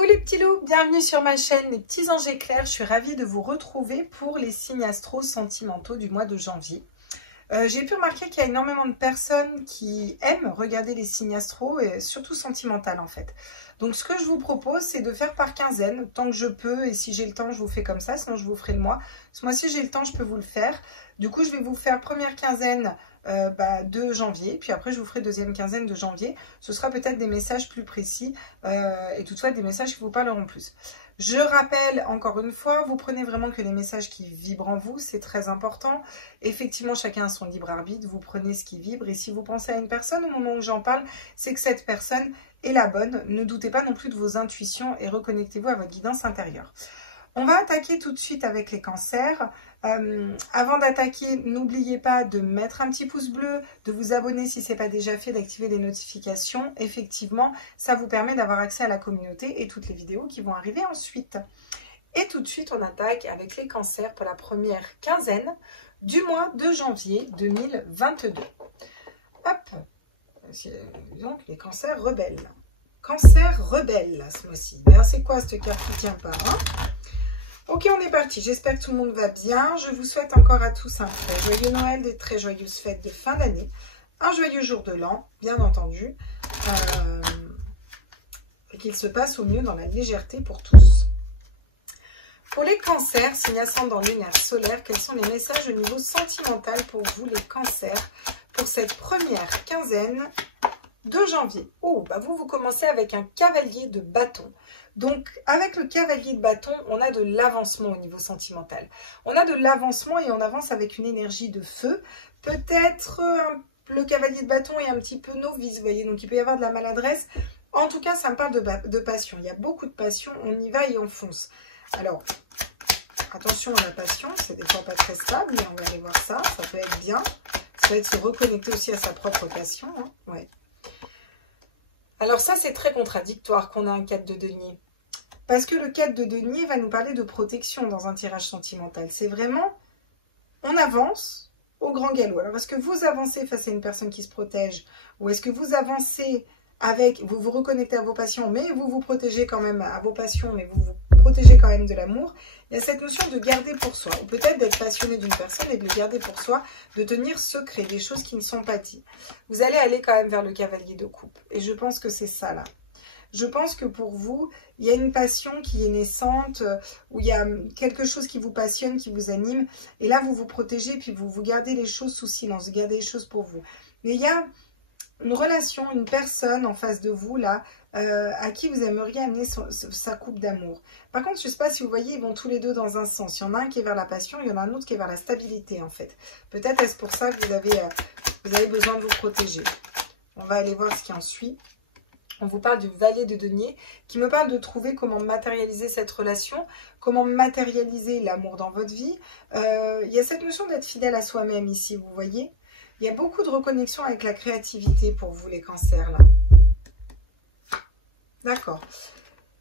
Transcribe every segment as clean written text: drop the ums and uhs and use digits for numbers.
Coucou les petits loups, bienvenue sur ma chaîne Les Petits Anges Éclairs. Je suis ravie de vous retrouver pour les signes astro sentimentaux du mois de janvier. J'ai pu remarquer qu'il y a énormément de personnes qui aiment regarder les signes astro et surtout sentimentales en fait. Donc ce que je vous propose, c'est de faire par quinzaine, tant que je peux, et si j'ai le temps, je vous fais comme ça, sinon je vous ferai le mois. Ce mois-ci, j'ai le temps, je peux vous le faire. Du coup, je vais vous faire première quinzaine de janvier, puis après je vous ferai deuxième quinzaine de janvier. Ce sera peut-être des messages plus précis et toutefois des messages qui vous parleront plus. Je rappelle encore une fois, vous prenez vraiment que les messages qui vibrent en vous, c'est très important. Effectivement, chacun a son libre arbitre, vous prenez ce qui vibre et si vous pensez à une personne au moment où j'en parle, c'est que cette personne est la bonne. Ne doutez pas non plus de vos intuitions et reconnectez-vous à votre guidance intérieure. On va attaquer tout de suite avec les cancers. Avant d'attaquer, n'oubliez pas de mettre un petit pouce bleu, de vous abonner si ce n'est pas déjà fait, d'activer les notifications. Effectivement, ça vous permet d'avoir accès à la communauté et toutes les vidéos qui vont arriver ensuite. Et tout de suite, on attaque avec les cancers pour la première quinzaine du mois de janvier 2022. Hop, donc les cancers rebelles. Cancer rebelle ce mois-ci. C'est quoi cette carte qui tient pas hein? Ok, on est parti. J'espère que tout le monde va bien. Je vous souhaite encore à tous un très joyeux Noël, des très joyeuses fêtes de fin d'année, un joyeux jour de l'an, bien entendu, et qu'il se passe au mieux dans la légèreté pour tous. Pour les cancers, signe ascendant lunaire solaire, quels sont les messages au niveau sentimental pour vous les cancers pour cette première quinzaine de janvier? Oh, vous commencez avec un cavalier de bâton. Donc, avec le cavalier de bâton, on a de l'avancement au niveau sentimental. On a de l'avancement et on avance avec une énergie de feu. Peut-être le cavalier de bâton est un petit peu novice, vous voyez, donc il peut y avoir de la maladresse. En tout cas, ça me parle de passion. Il y a beaucoup de passion, on y va et on fonce. Alors, attention à la passion, c'est des fois pas très stable, mais on va aller voir ça, ça peut être bien. Ça peut être se reconnecter aussi à sa propre passion, hein. Ouais. Alors ça, c'est très contradictoire qu'on a un 4 de denier. Parce que le 4 de denier va nous parler de protection dans un tirage sentimental. C'est vraiment, on avance au grand galop. Alors, est-ce que vous avancez face à une personne qui se protège? Ou est-ce que vous avancez avec, vous vous reconnectez à vos passions, mais vous vous protégez quand même à vos passions, mais vous vous protégez quand même de l'amour? Il y a cette notion de garder pour soi. Ou peut-être d'être passionné d'une personne et de le garder pour soi, de tenir secret, des choses qui ne sont pas dites. Vous allez aller quand même vers le cavalier de coupe. Et je pense que c'est ça là. Je pense que pour vous, il y a une passion qui est naissante, où il y a quelque chose qui vous passionne, qui vous anime. Et là, vous vous protégez, puis vous gardez les choses sous silence, vous gardez les choses pour vous. Mais il y a une relation, une personne en face de vous, là, à qui vous aimeriez amener sa coupe d'amour. Par contre, je ne sais pas si vous voyez, ils vont tous les deux dans un sens. Il y en a un qui est vers la passion, il y en a un autre qui est vers la stabilité, en fait. Peut-être est-ce pour ça que vous avez besoin de vous protéger. On va aller voir ce qui en suit. On vous parle du valet de denier qui me parle de trouver comment matérialiser cette relation, comment matérialiser l'amour dans votre vie. Il y a cette notion d'être fidèle à soi-même ici, vous voyez. Il y a beaucoup de reconnexion avec la créativité pour vous les cancers là. D'accord.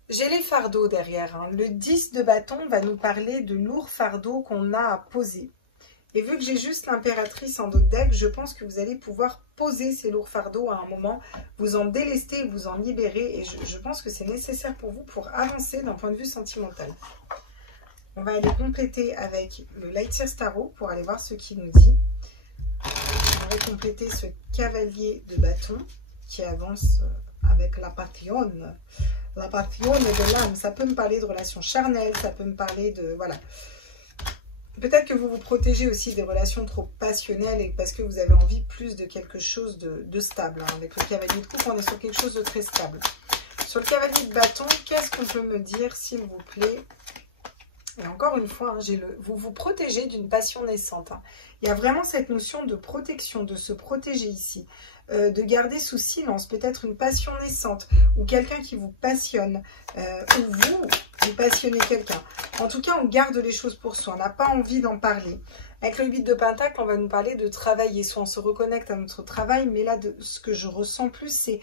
J'ai les fardeaux derrière. Hein. Le 10 de bâton va nous parler de lourds fardeaux qu'on a à poser. Et vu que j'ai juste l'impératrice en dos de deck, je pense que vous allez pouvoir poser ces lourds fardeaux à un moment, vous en délester, vous en libérer. Et je pense que c'est nécessaire pour vous pour avancer d'un point de vue sentimental. On va aller compléter avec le Lightseer Tarot pour aller voir ce qu'il nous dit. On va compléter ce cavalier de bâton qui avance avec la passion. La passion de l'âme. Ça peut me parler de relations charnelles, ça peut me parler de... Voilà. Peut-être que vous vous protégez aussi des relations trop passionnelles et parce que vous avez envie plus de quelque chose de stable. Hein. Avec le cavalier de coupe, on est sur quelque chose de très stable. Sur le cavalier de bâton, qu'est-ce qu'on peut me dire, s'il vous plaît? Et encore une fois, hein, vous vous protégez d'une passion naissante. Hein. Il y a vraiment cette notion de protection, de se protéger ici. De garder sous silence peut-être une passion naissante ou quelqu'un qui vous passionne ou vous passionnez quelqu'un. En tout cas, on garde les choses pour soi. On n'a pas envie d'en parler. Avec le 8 de Pentacle, on va nous parler de travailler. Soit on se reconnecte à notre travail, mais là, ce que je ressens plus, c'est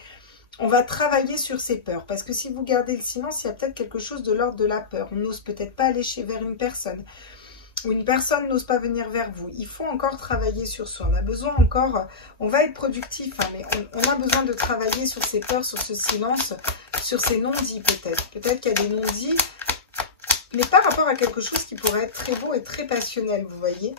on va travailler sur ses peurs. Parce que si vous gardez le silence, il y a peut-être quelque chose de l'ordre de la peur. On n'ose peut-être pas aller vers une personne. ou une personne n'ose pas venir vers vous. Il faut encore travailler sur soi. On a besoin encore, on va être productif, hein, mais on a besoin de travailler sur ces peurs, sur ce silence, sur ces non-dits peut-être. Peut-être qu'il y a des non-dits, mais par rapport à quelque chose qui pourrait être très beau et très passionnel, vous voyez.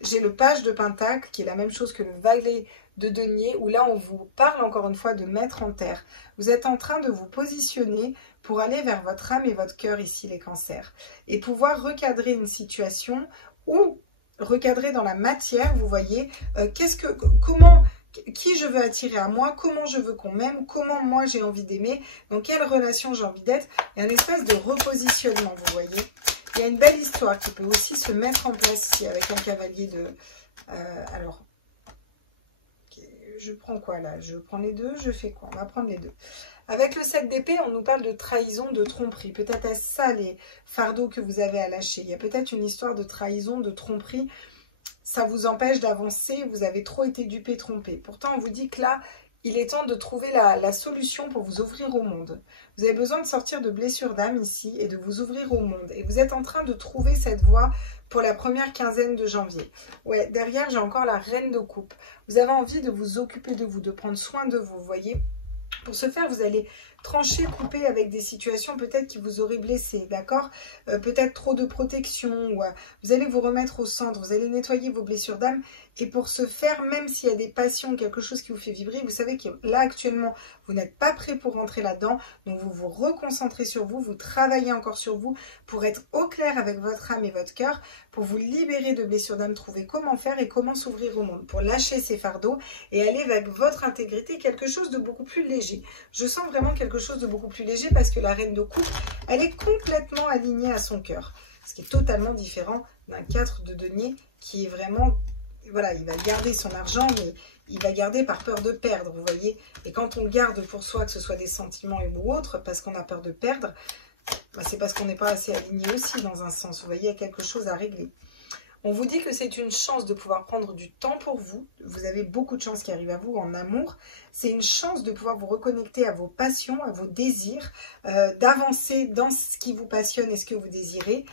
J'ai le page de Pentacle, qui est la même chose que le valet de denier, où là on vous parle encore une fois de mettre en terre. Vous êtes en train de vous positionner pour aller vers votre âme et votre cœur ici, les cancers, et pouvoir recadrer une situation ou recadrer dans la matière, vous voyez, comment, qui je veux attirer à moi, comment je veux qu'on m'aime, comment moi j'ai envie d'aimer, dans quelle relation j'ai envie d'être. Il y a un espèce de repositionnement, vous voyez. Il y a une belle histoire qui peut aussi se mettre en place ici avec un cavalier de... alors, je prends quoi là? Je prends les deux, je fais quoi? On va prendre les deux. Avec le 7 d'épée, on nous parle de trahison, de tromperie. Peut-être est-ce ça les fardeaux que vous avez à lâcher. Il y a peut-être une histoire de trahison, de tromperie. Ça vous empêche d'avancer, vous avez trop été dupé, trompé. Pourtant, on vous dit que là, il est temps de trouver la solution pour vous ouvrir au monde. Vous avez besoin de sortir de blessures d'âme ici et de vous ouvrir au monde. Et vous êtes en train de trouver cette voie pour la première quinzaine de janvier. Ouais, derrière, j'ai encore la reine de coupe. Vous avez envie de vous occuper de vous, de prendre soin de vous, vous voyez. Pour ce faire, vous allez trancher, couper avec des situations peut-être qui vous auraient blessé, d'accord? Peut-être trop de protection, ou vous allez vous remettre au centre, vous allez nettoyer vos blessures d'âme. Et pour ce faire, même s'il y a des passions, quelque chose qui vous fait vibrer, vous savez que là actuellement, vous n'êtes pas prêt pour rentrer là-dedans. Donc vous vous reconcentrez sur vous, vous travaillez encore sur vous pour être au clair avec votre âme et votre cœur, pour vous libérer de blessures d'âme, trouver comment faire et comment s'ouvrir au monde, pour lâcher ces fardeaux et aller avec votre intégrité, quelque chose de beaucoup plus léger. Je sens vraiment quelque chose de beaucoup plus léger parce que la reine de coupe, elle est complètement alignée à son cœur. Ce qui est totalement différent d'un 4 de denier qui est vraiment... Voilà, il va garder son argent, mais il va garder par peur de perdre, vous voyez. Et quand on garde pour soi, que ce soit des sentiments ou autres, parce qu'on a peur de perdre, bah c'est parce qu'on n'est pas assez aligné aussi dans un sens. Vous voyez, il y a quelque chose à régler. On vous dit que c'est une chance de pouvoir prendre du temps pour vous. Vous avez beaucoup de chance qui arrive à vous en amour. C'est une chance de pouvoir vous reconnecter à vos passions, à vos désirs, d'avancer dans ce qui vous passionne et ce que vous désirez.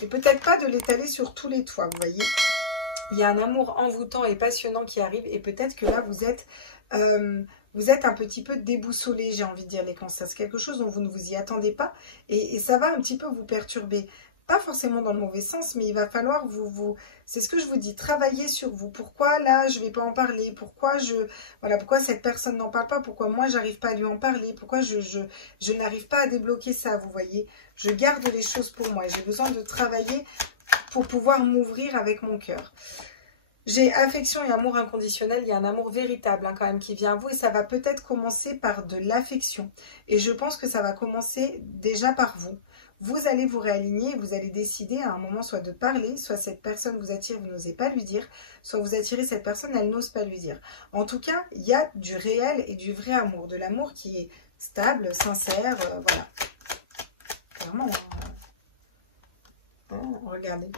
Et peut-être pas de l'étaler sur tous les toits, vous voyez. Il y a un amour envoûtant et passionnant qui arrive et peut-être que là, vous êtes un petit peu déboussolé, j'ai envie de dire, les cancers. C'est quelque chose dont vous ne vous y attendez pas et ça va un petit peu vous perturber. Pas forcément dans le mauvais sens, mais il va falloir c'est ce que je vous dis, travailler sur vous. Pourquoi là, je ne vais pas en parler? Pourquoi pourquoi cette personne n'en parle pas? Pourquoi moi, j'arrive pas à lui en parler? Pourquoi je n'arrive pas à débloquer ça, vous voyez? Je garde les choses pour moi. J'ai besoin de travailler pour pouvoir m'ouvrir avec mon cœur. J'ai affection et amour inconditionnel. Il y a un amour véritable quand même qui vient à vous et ça va peut-être commencer par de l'affection. Et je pense que ça va commencer déjà par vous. Vous allez vous réaligner, vous allez décider à un moment soit de parler, soit cette personne vous attire, vous n'osez pas lui dire, soit vous attirez cette personne, elle n'ose pas lui dire. En tout cas, il y a du réel et du vrai amour, de l'amour qui est stable, sincère, voilà. Clairement, regardez.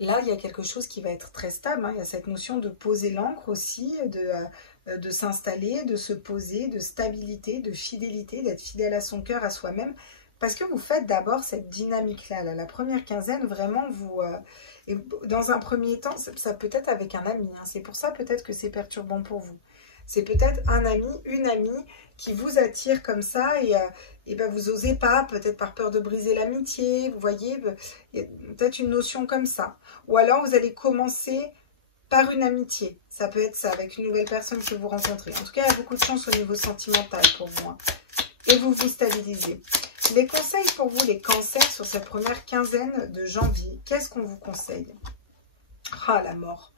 Là, il y a quelque chose qui va être très stable, hein. Il y a cette notion de poser l'ancre aussi, de s'installer, de se poser, de stabilité, de fidélité, d'être fidèle à son cœur, à soi-même. Parce que vous faites d'abord cette dynamique-là, la première quinzaine, vraiment, et dans un premier temps, ça peut être avec un ami, hein. C'est pour ça peut-être que c'est perturbant pour vous. C'est peut-être un ami, une amie qui vous attire comme ça et ben vous osez pas, peut-être par peur de briser l'amitié, vous voyez, il y a peut-être une notion comme ça. Ou alors vous allez commencer par une amitié, ça peut être ça, avec une nouvelle personne que vous rencontrez. En tout cas, il y a beaucoup de chance au niveau sentimental pour vous, hein. Et vous vous stabilisez. Les conseils pour vous, les cancers, sur cette première quinzaine de janvier, qu'est-ce qu'on vous conseille? Ah, la mort,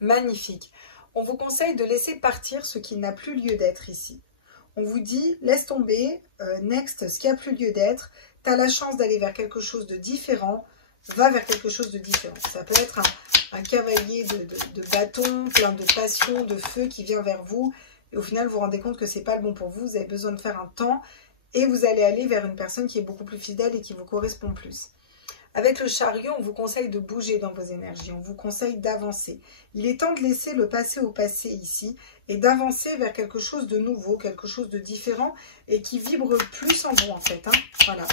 magnifique. On vous conseille de laisser partir ce qui n'a plus lieu d'être ici. On vous dit, laisse tomber, next, ce qui n'a plus lieu d'être, tu as la chance d'aller vers quelque chose de différent, va vers quelque chose de différent. Ça peut être un cavalier de bâton, plein de passion, de feu qui vient vers vous, et au final, vous vous rendez compte que ce n'est pas le bon pour vous, vous avez besoin de faire un temps, et vous allez aller vers une personne qui est beaucoup plus fidèle et qui vous correspond plus. Avec le chariot, on vous conseille de bouger dans vos énergies, on vous conseille d'avancer. Il est temps de laisser le passé au passé ici et d'avancer vers quelque chose de nouveau, quelque chose de différent et qui vibre plus en vous en fait, hein. Voilà.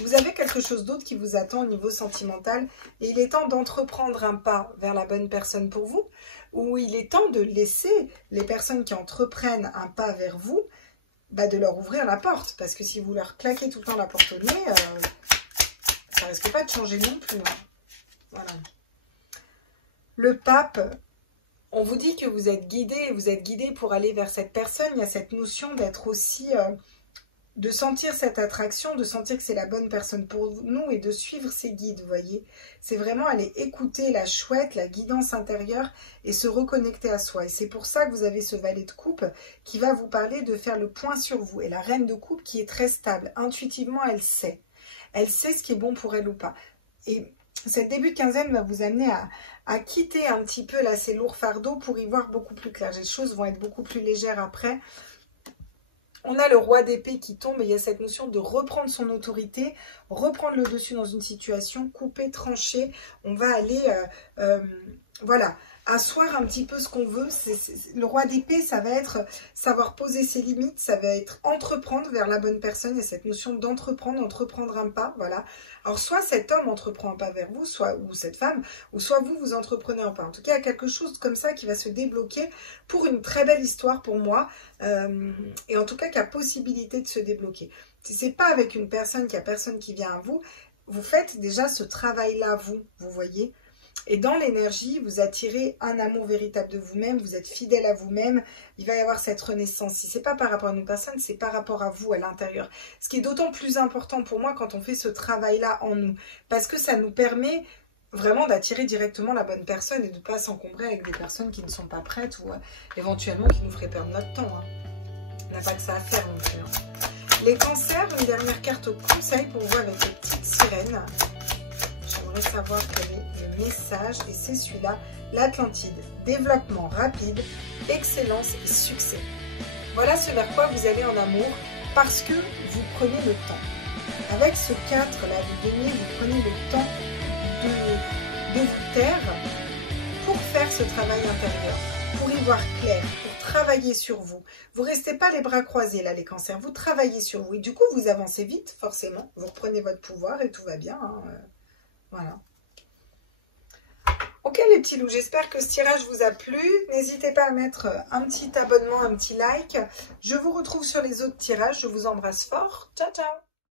Vous avez quelque chose d'autre qui vous attend au niveau sentimental et il est temps d'entreprendre un pas vers la bonne personne pour vous, ou il est temps de laisser les personnes qui entreprennent un pas vers vous, de leur ouvrir la porte. Parce que si vous leur claquez tout le temps la porte au nez, ça risque pas de changer non plus. Hein. Voilà. Le pape, on vous dit que vous êtes guidé pour aller vers cette personne. Il y a cette notion d'être aussi... de sentir cette attraction, de sentir que c'est la bonne personne pour nous et de suivre ses guides, vous voyez. C'est vraiment aller écouter la chouette, la guidance intérieure et se reconnecter à soi. Et c'est pour ça que vous avez ce valet de coupe qui va vous parler de faire le point sur vous. Et la reine de coupe qui est très stable. Intuitivement, elle sait. Elle sait ce qui est bon pour elle ou pas. Et cette début de quinzaine va vous amener à quitter un petit peu là ces lourds fardeaux pour y voir beaucoup plus clair. Les choses vont être beaucoup plus légères après. On a le roi d'épée qui tombe et il y a cette notion de reprendre son autorité, reprendre le dessus dans une situation, couper, trancher. On va aller, voilà, asseoir un petit peu ce qu'on veut. Le roi d'épée, ça va être savoir poser ses limites, ça va être entreprendre vers la bonne personne. Il y a cette notion d'entreprendre, entreprendre un pas, voilà. Alors, soit cet homme entreprend un pas vers vous, ou cette femme, ou soit vous entreprenez un pas. En tout cas, il y a quelque chose comme ça qui va se débloquer pour une très belle histoire pour moi. Et en tout cas, qui a possibilité de se débloquer. Si ce n'est pas avec une personne, qu'il n'y a personne qui vient à vous, vous faites déjà ce travail-là, vous voyez. Et dans l'énergie, vous attirez un amour véritable de vous-même, vous êtes fidèle à vous-même, il va y avoir cette renaissance. Si ce n'est pas par rapport à une personne, c'est par rapport à vous, à l'intérieur. Ce qui est d'autant plus important pour moi quand on fait ce travail-là en nous, parce que ça nous permet vraiment d'attirer directement la bonne personne et de ne pas s'encombrer avec des personnes qui ne sont pas prêtes ou éventuellement qui nous feraient perdre notre temps. Hein. On n'a pas que ça à faire non plus. Hein. Les cancers, une dernière carte conseil pour vous avec les petites sirènes. J'aimerais savoir quel est le message et c'est celui-là, l'Atlantide. Développement rapide, excellence et succès. Voilà ce vers quoi vous allez en amour parce que vous prenez le temps. Avec ce 4 là, du denier, vous prenez le temps de vous taire pour faire ce travail intérieur, pour y voir clair, pour travailler sur vous. Vous ne restez pas les bras croisés là les cancers, vous travaillez sur vous et du coup vous avancez vite forcément, vous reprenez votre pouvoir et tout va bien. Hein. Voilà. Ok les petits loups, j'espère que ce tirage vous a plu. N'hésitez pas à mettre un petit abonnement, un petit like. Je vous retrouve sur les autres tirages. Je vous embrasse fort. Ciao, ciao.